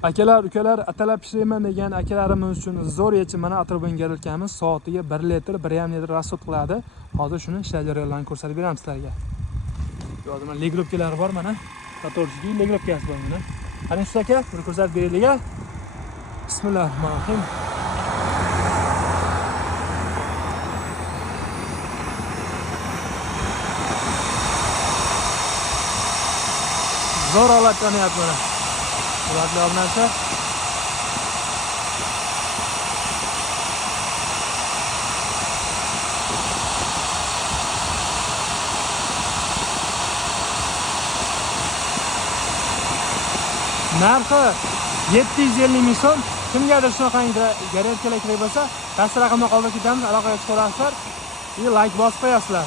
Akalar, ukalar, atalab pishiraman degan akalarimiz uchun zo'r yechim mana atrofga kelganmiz. Soatiga 1 litr, 1,5 litr rasxod qiladi. Hozir shuni ishlash jarayonlarini ko'rsatib beramiz sizlarga. Hozir mana legrovkalar bor mana. 14 legrovkasi bor mana. Qani siz aka, buni ko'rsatib beraylik. Bismillahirrohmanirrohim. Zo'r olatlanyapti mana. Bularga olinsa narxi 750 ming so'm. Kimgadir shunaqangi garantiyalik kerak bo'lsa, past raqamda qoldirib ketamiz, aloqaga chiqasizlar. Like bosib qo'yasizlar.